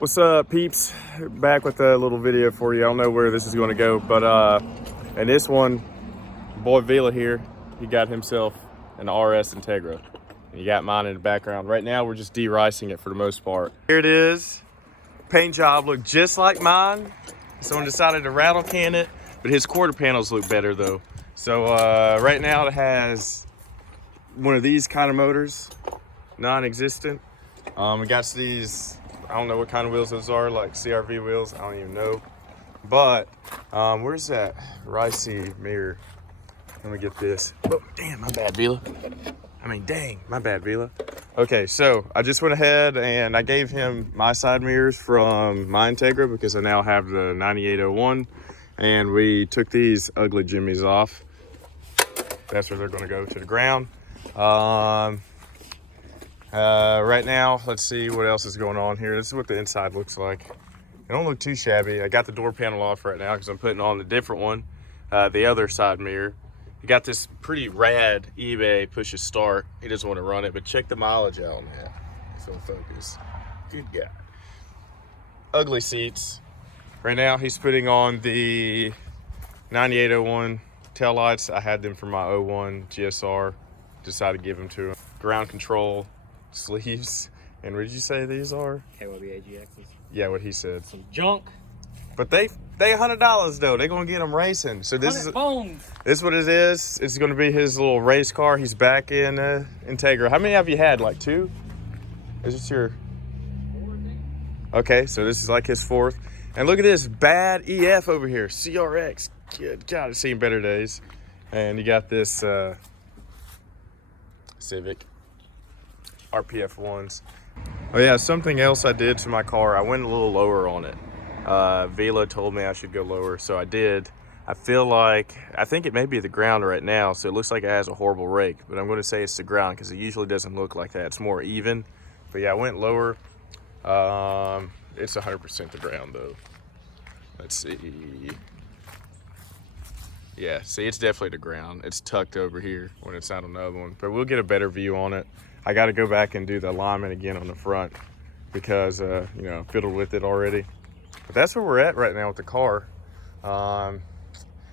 What's up, peeps? Back with a little video for you. I don't know where this is going to go, but in this one, boy Vila here, he got himself an RS Integra. You got mine in the background. Right now, we're just de-ricing it for the most part. Here it is. Paint job looked just like mine. Someone decided to rattle can it, but his quarter panels look better though. So right now it has one of these kind of motors, non-existent. We got these, I don't know what kind of wheels those are, like CRV wheels, I don't even know. But where's that ricey mirror? Let me get this. Oh, damn, my bad, Vila. I mean, dang, my bad, Vila. Okay, so I just went ahead and I gave him my side mirrors from my Integra because I now have the 9801, and we took these ugly jimmies off. That's where they're gonna go, to the ground. Right now, let's see what else is going on here. This is what the inside looks like. It don't look too shabby. I got the door panel off right now because I'm putting on the different one, the other side mirror. You got this pretty rad eBay push to start. He doesn't want to run it, but check the mileage out on that. So focus. Good guy. Ugly seats. Right now, he's putting on the 9801 taillights. I had them for my 01 GSR. Decided to give them to him. Ground control sleeves. And what did you say these are? KYB AGXs. Yeah, what he said. Some junk. But they $100 though. They're gonna get them racing. So this is what it is. It's gonna be his little race car. He's back in Integra. How many have you had? Like 2? Is this your? Okay, so this is like his 4th. And look at this bad EF over here. CRX. Good God, I've seen better days. And you got this Civic RPF ones. Oh yeah, something else I did to my car. I went a little lower on it. Vila told me I should go lower, so I did. I think it may be the ground right now, so it looks like it has a horrible rake, but I'm going to say it's the ground because it usually doesn't look like that. It's more even. But yeah, I went lower. It's 100% the ground though. Let's see. Yeah, see, it's definitely the ground. It's tucked over here when it's not on the other one, but we'll get a better view on it. I got to go back and do the alignment again on the front because, you know, I fiddled with it already. But that's where we're at right now with the car. I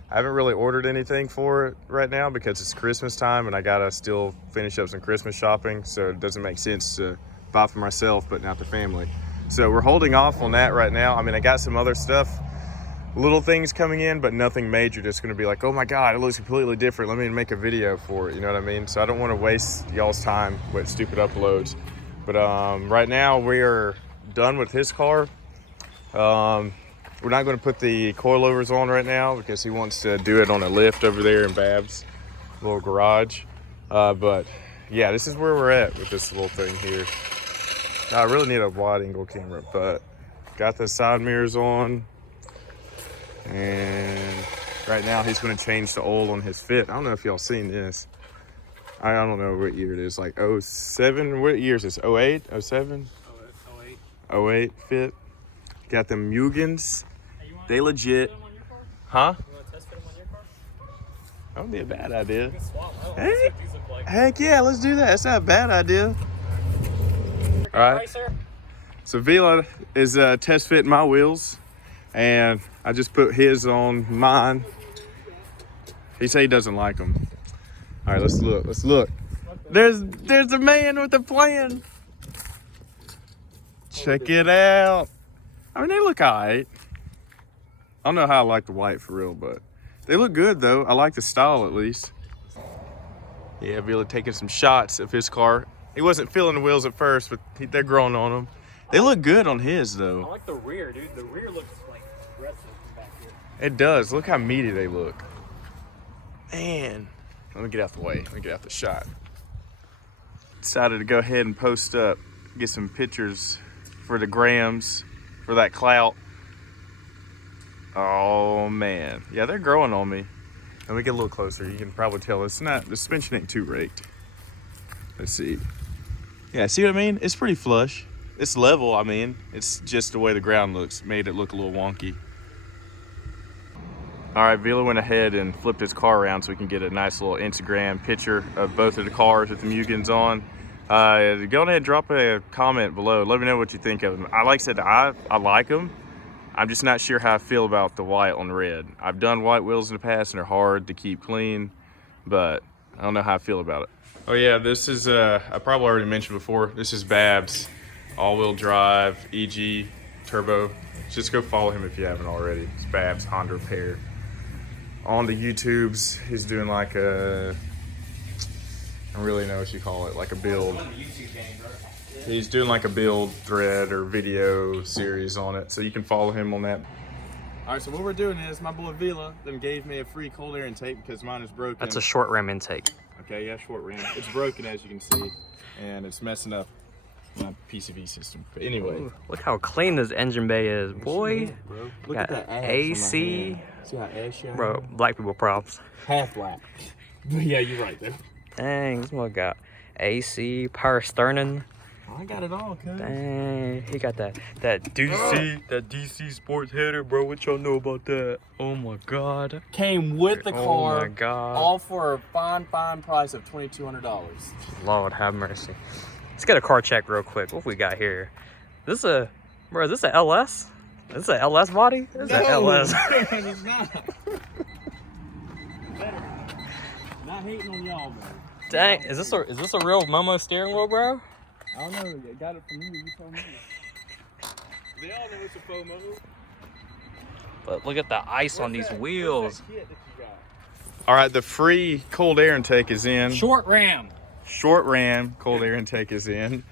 haven't really ordered anything for it right now because it's Christmas time and I gotta still finish up some Christmas shopping, so it doesn't make sense to buy for myself but not the family. So we're holding off on that right now. I mean, I got some other stuff, little things coming in, but nothing major. Just gonna be like, oh my God, it looks completely different. Let me make a video for it, you know what I mean? So I don't wanna waste y'all's time with stupid uploads. But right now we are done with his car. We're not going to put the coilovers on right now because he wants to do it on a lift over there in Babs' little garage. But yeah, this is where we're at with this little thing here. Now, I really need a wide angle camera, but got the side mirrors on. And right now he's going to change the oil on his fit. I don't know if y'all seen this. I don't know what year it is, like 07. What year is this? 08, 07? 08 fit. Got them Mugens. They legit. Huh? You want to test fit them on your car? That would be a bad idea. Hey, heck yeah, let's do that. That's not a bad idea. All right. So Vila is test fitting my wheels, and I just put his on mine. He said he doesn't like them. All right, let's look. Let's look. There's a man with a plan. Check it out. I mean, they look all right. I don't know how I like the white for real, but they look good though. I like the style at least. Yeah, Vila taking some shots of his car. He wasn't feeling the wheels at first, but they're growing on him. They look good on his though. I like the rear, dude. The rear looks like aggressive from back here. It does. Look how meaty they look. Man, let me get out the way. Let me get out the shot. Decided to go ahead and post up, get some pictures for the grams. For that clout. Oh man, yeah, they're growing on me. Let me get a little closer. You can probably tell it's not, the suspension ain't too raked. Let's see. Yeah, see what I mean? It's pretty flush. It's level, I mean. It's just the way the ground looks, made it look a little wonky. All right, Vila went ahead and flipped his car around so we can get a nice little Instagram picture of both of the cars with the Mugens on. Go ahead and drop a comment below. Let me know what you think of them. Like I said, I like them. I'm just not sure how I feel about the white on red. I've done white wheels in the past and they're hard to keep clean, but I don't know how I feel about it. Oh yeah, this is, I probably already mentioned before, this is Babs, all-wheel drive, EG, turbo. Just go follow him if you haven't already. It's BabbsHondaRepair. On the YouTubes, he's doing like a, I don't really know what you call it, like a build. He's doing like a build thread or video series on it, so you can follow him on that. All right, so what we're doing is my boy Vila then gave me a free cold air intake because mine is broken. That's a short ram intake. Okay, yeah, short ram. It's broken as you can see, and it's messing up my PCV system. But anyway, ooh, look how clean this engine bay is, boy. Bro. Look got at that ash AC. on my hand. See how ash shines? Bro, black people problems. Half lap. But yeah, you're right though. Dang, this one got AC, power steering. I got it all, cuz. Dang, he got that DC sports header, bro. What y'all know about that? Oh my god. Came with the car. Oh my god. All for a fine price of $2,200. Lord have mercy. Let's get a car check real quick. What we got here? This is a, bro, is this a LS? Is this a LS body? This is a LS. It's not. Not hating on y'all, bro. Dang, is this a real Momo steering wheel, bro? I don't know. I got it from you. You told me. They all know it's a faux Momo. But look at the ice on these wheels. All right, the free cold air intake is in. Short ram Cold air intake is in.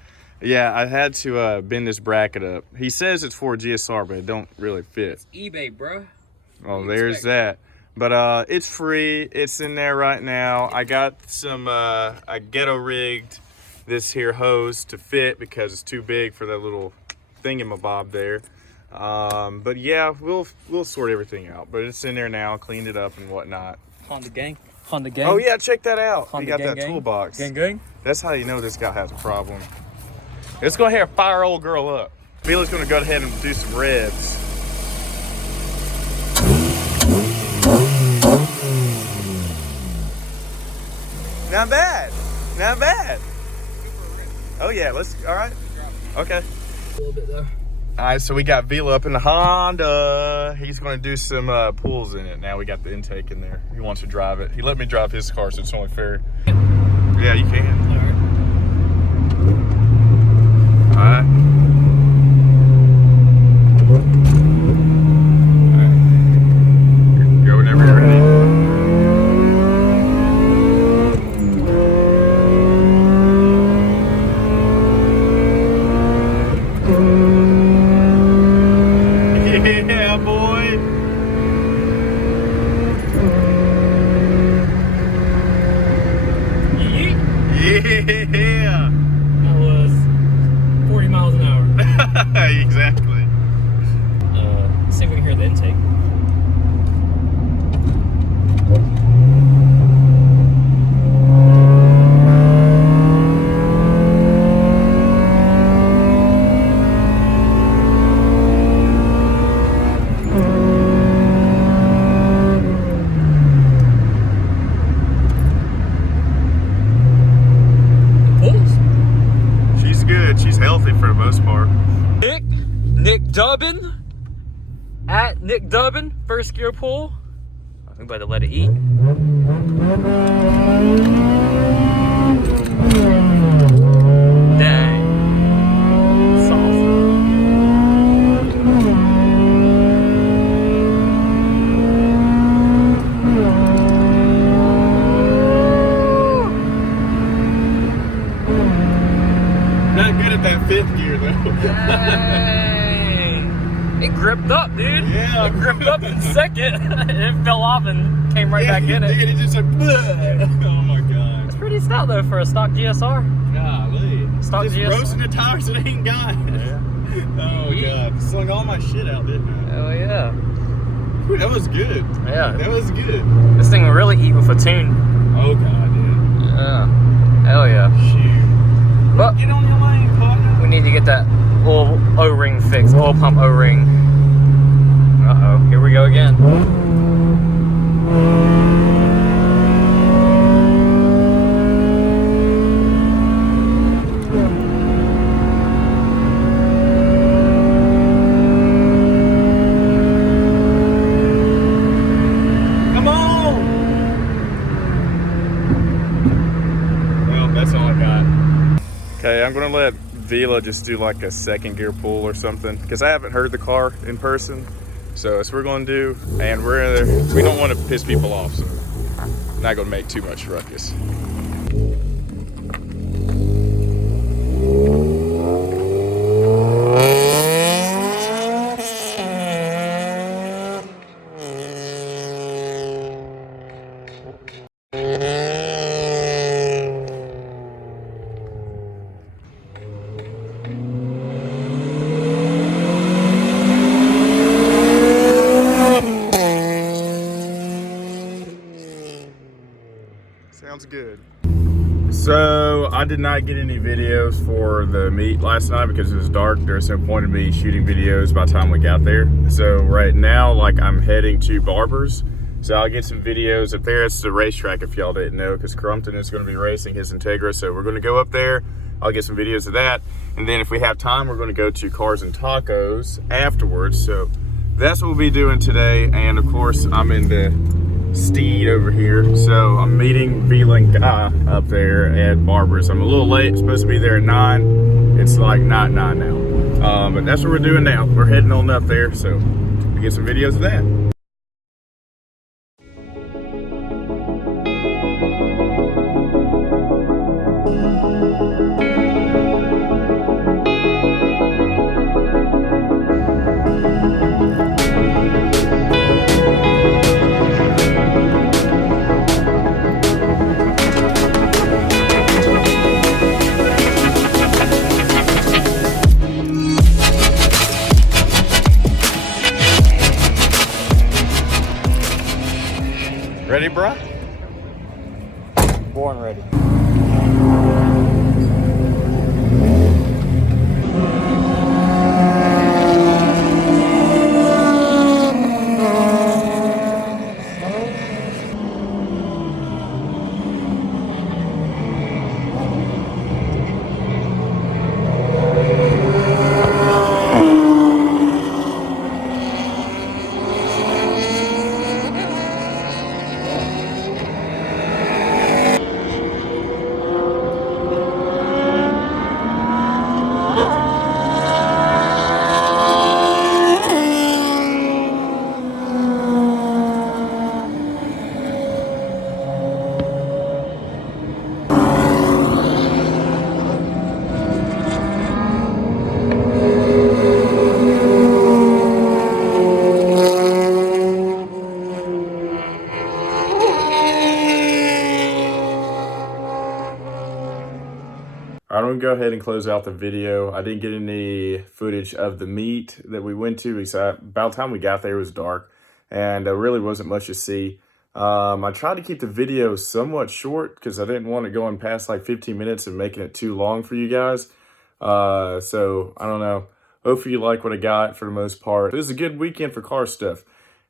Yeah, I had to bend this bracket up. He says it's for a GSR, but it don't really fit. It's eBay, bro. Oh, there's that. But it's free. It's in there right now. I got some, I ghetto rigged this here hose to fit because it's too big for that little thingamabob there. But yeah, we'll sort everything out. But it's in there now, cleaned it up and whatnot. Honda gang. Honda gang. Oh yeah, check that out. Honda We got gang, that gang. toolbox. Gang gang. That's how you know this guy has a problem. Let's go ahead and fire old girl up. Vila's gonna go ahead and do some revs. Not bad. Not bad. Oh yeah, all right. Okay. A little bit though. All right, so we got Vila up in the Honda. He's gonna do some pulls in it. Now we got the intake in there. He wants to drive it. He let me drive his car, so it's only fair. Yeah, you can. All right. Go whenever you're ready. Yeah, boy. Yeah. That was 40 miles an hour. Exactly. See if we can hear the intake. She's good. She's healthy for the most part. Nick Dubbin at Nick Dubbin, first gear pull. We better let it eat. Dang. Sauce. Not good at that fifth gear though. Dang. It gripped up, dude. Yeah. It gripped up in second. It fell off and came right back in it. Dude, it just like, oh my god. It's pretty stout though for a stock GSR. Golly. Stock just GSR. roasting the tires it ain't got. Yeah. Oh god. Slung all my shit out, didn't I? Hell yeah. Whew, that was good. Yeah. That was good. This thing will really eat with a tune. Oh god, dude. Yeah. Hell yeah. Shoot. But Get on your lane, partner. we need to get that oil O-ring fixed. Oil pump O-ring. Uh-oh. Here we go again. gonna let Vila just do like a second gear pull or something, because I haven't heard the car in person. So that's what we're gonna do, and we don't want to piss people off, so not gonna make too much ruckus. Sounds good. So I did not get any videos for the meet last night because it was dark. There was no point in me shooting videos by the time we got there. So right now, like, I'm heading to Barber's. So I'll get some videos up there. It's the racetrack, if y'all didn't know, because Crumpton is going to be racing his Integra. So we're going to go up there. I'll get some videos of that. And then if we have time, we're going to go to Cars and Tacos afterwards. So that's what we'll be doing today. And of course, I'm in the Steed over here, so I'm meeting Vila and Guy up there at Barber's. I'm a little late, I'm supposed to be there at 9. It's like not 9 now, but that's what we're doing now. We're heading on up there, so we get some videos of that. Ready, bruh? Born ready. I'm gonna go ahead and close out the video. I didn't get any footage of the meet that we went to because by the time we got there, it was dark and there really wasn't much to see. I tried to keep the video somewhat short because I didn't want it going past like 15 minutes and making it too long for you guys. So I don't know. Hopefully you like what I got for the most part. It was a good weekend for car stuff.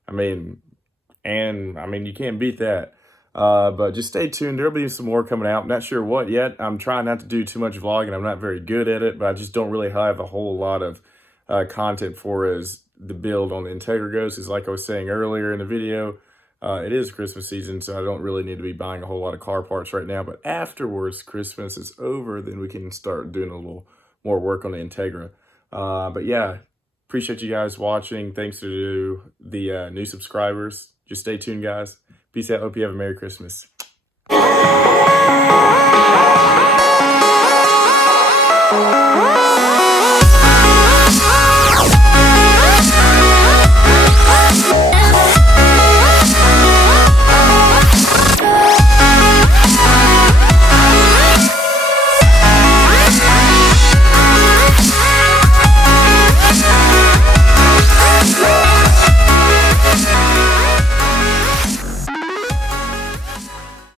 I mean, you can't beat that. But just stay tuned. There'll be some more coming out. I'm not sure what yet. I'm trying not to do too much vlogging. I'm not very good at it, but I just don't really have a whole lot of content for as the build on the Integra goes. Because like I was saying earlier in the video, it is Christmas season, so I don't really need to be buying a whole lot of car parts right now. But afterwards, Christmas is over, then we can start doing a little more work on the Integra. But yeah, appreciate you guys watching. Thanks to the new subscribers. Just stay tuned, guys. Peace out. Hope you have a Merry Christmas.